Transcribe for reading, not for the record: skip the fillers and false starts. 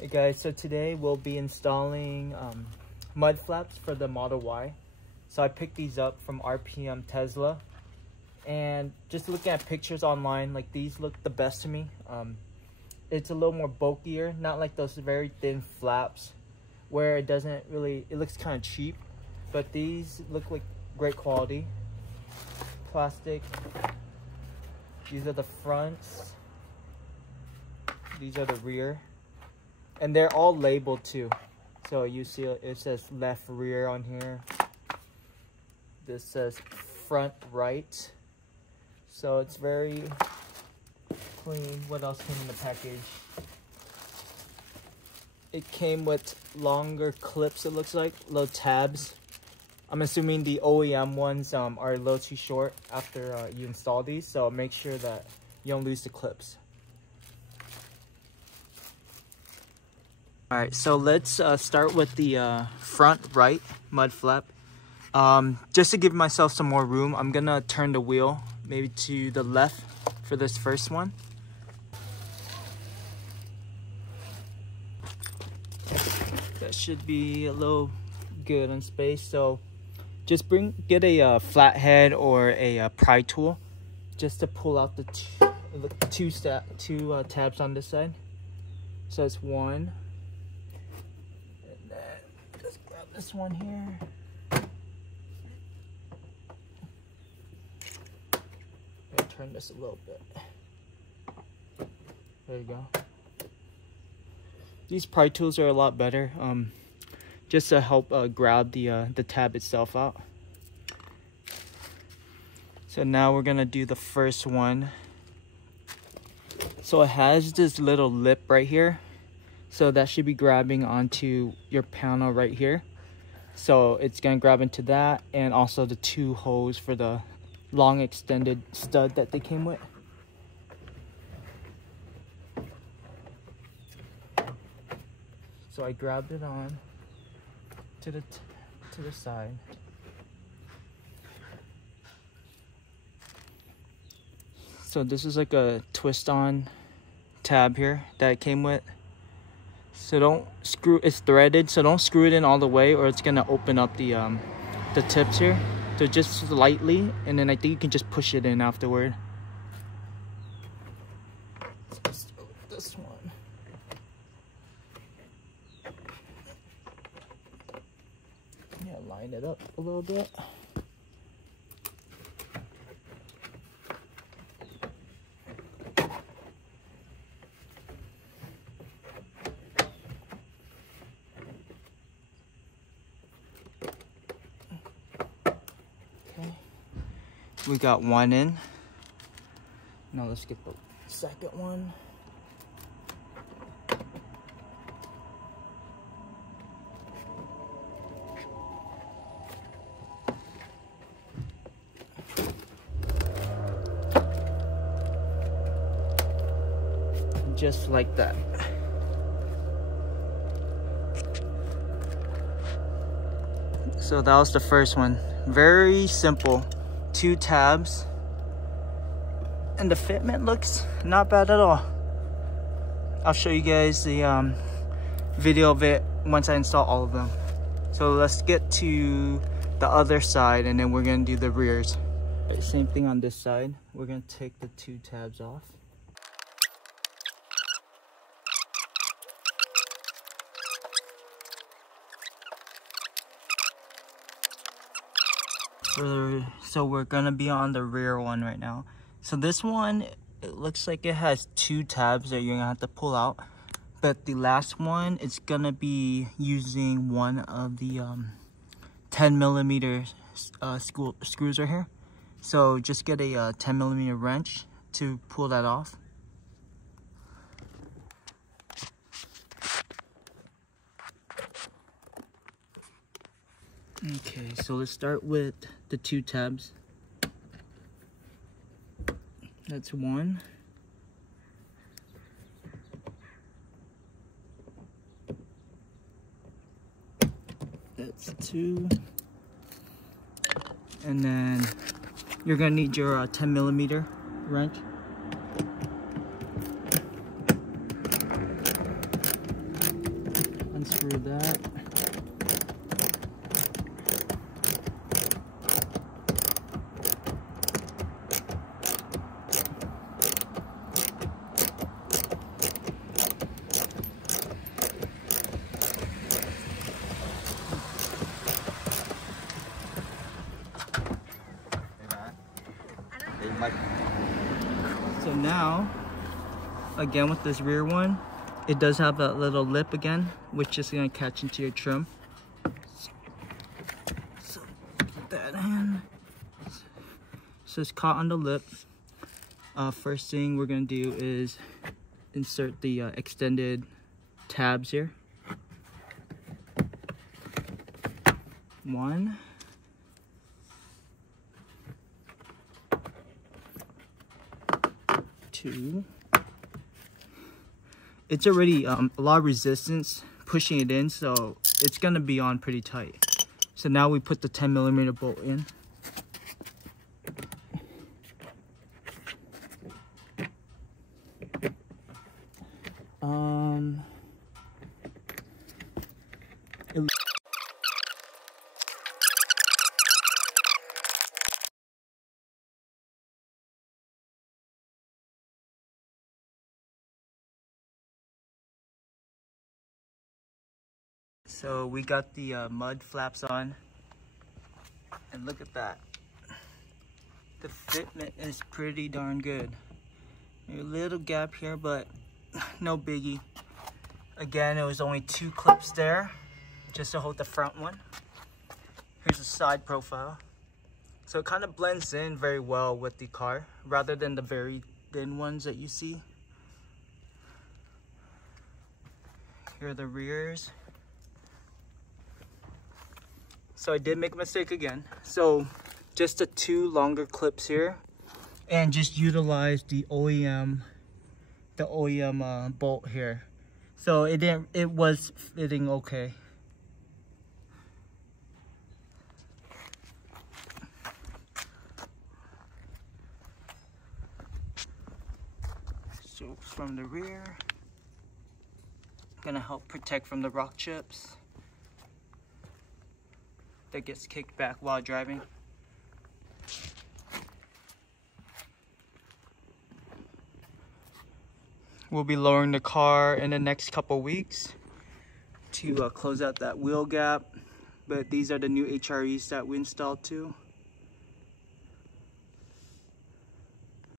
Hey guys, so today we'll be installing mud flaps for the Model Y. So I picked these up from RPM Tesla, and just looking at pictures online, like these look the best to me. It's a little more bulkier, not like those very thin flaps where it doesn't really, it looks kind of cheap, but these look like great quality. Plastic. These are the fronts. These are the rear. And they're all labeled too. So you see it says left rear on here. This says front right. So it's very clean. What else came in the package? It came with longer clips, it looks like, little tabs. I'm assuming the OEM ones are a little too short after you install these, so make sure that you don't lose the clips. Alright, so let's start with the front right mud flap. Just to give myself some more room, I'm gonna turn the wheel maybe to the left for this first one. That should be a little good on space. So just get a flathead or a pry tool just to pull out the two tabs on this side. So it's one. And then just grab this one here. Turn this a little bit. There you go. These pry tools are a lot better, just to help grab the tab itself out. So now we're gonna do the first one. So it has this little lip right here, so that should be grabbing onto your panel right here. So it's gonna grab into that, and also the two holes for the long extended stud that they came with. So I grabbed it on to the side. So this is like a twist on tab here that it came with. So don't screw, it's threaded, so don't screw it in all the way or it's gonna open up the tips here. So just lightly, and then I think you can just push it in afterward. So let's start with this one. Yeah, line it up a little bit. We got one in. Now let's get the second one. Just like that. So that was the first one. Very simple. 2 tabs, and the fitment looks not bad at all. I'll show you guys the video of it once I install all of them. So let's get to the other side, and then we're gonna do the rears. Right, same thing on this side. We're gonna take the 2 tabs off. So we're gonna be on the rear one right now. So this one, it looks like it has 2 tabs that you're gonna have to pull out, but the last one, it's gonna be using one of the 10mm screws right here. So just get a 10mm wrench to pull that off. Okay, so let's start with the 2 tabs. That's one. That's 2. And then you're gonna need your 10mm wrench. do that. So now, again with this rear one, it does have that little lip again, which is going to catch into your trim. So get that in. So it's caught on the lip. First thing we're going to do is insert the extended tabs here. 1. 2. It's already a lot of resistance pushing it in, so it's gonna be on pretty tight. So now we put the 10mm bolt in. So we got the mud flaps on, and look at that. The fitment is pretty darn good. Maybe a little gap here, but no biggie. Again, it was only 2 clips there just to hold the front one. Here's the side profile. So it kind of blends in very well with the car rather than the very thin ones that you see. Here are the rears. So I did make a mistake again. So just the 2 longer clips here, and just utilize the OEM bolt here. So it was fitting okay. So from the rear, gonna help protect from the rock chips that gets kicked back while driving. We'll be lowering the car in the next couple weeks to close out that wheel gap, but these are the new HREs that we installed too.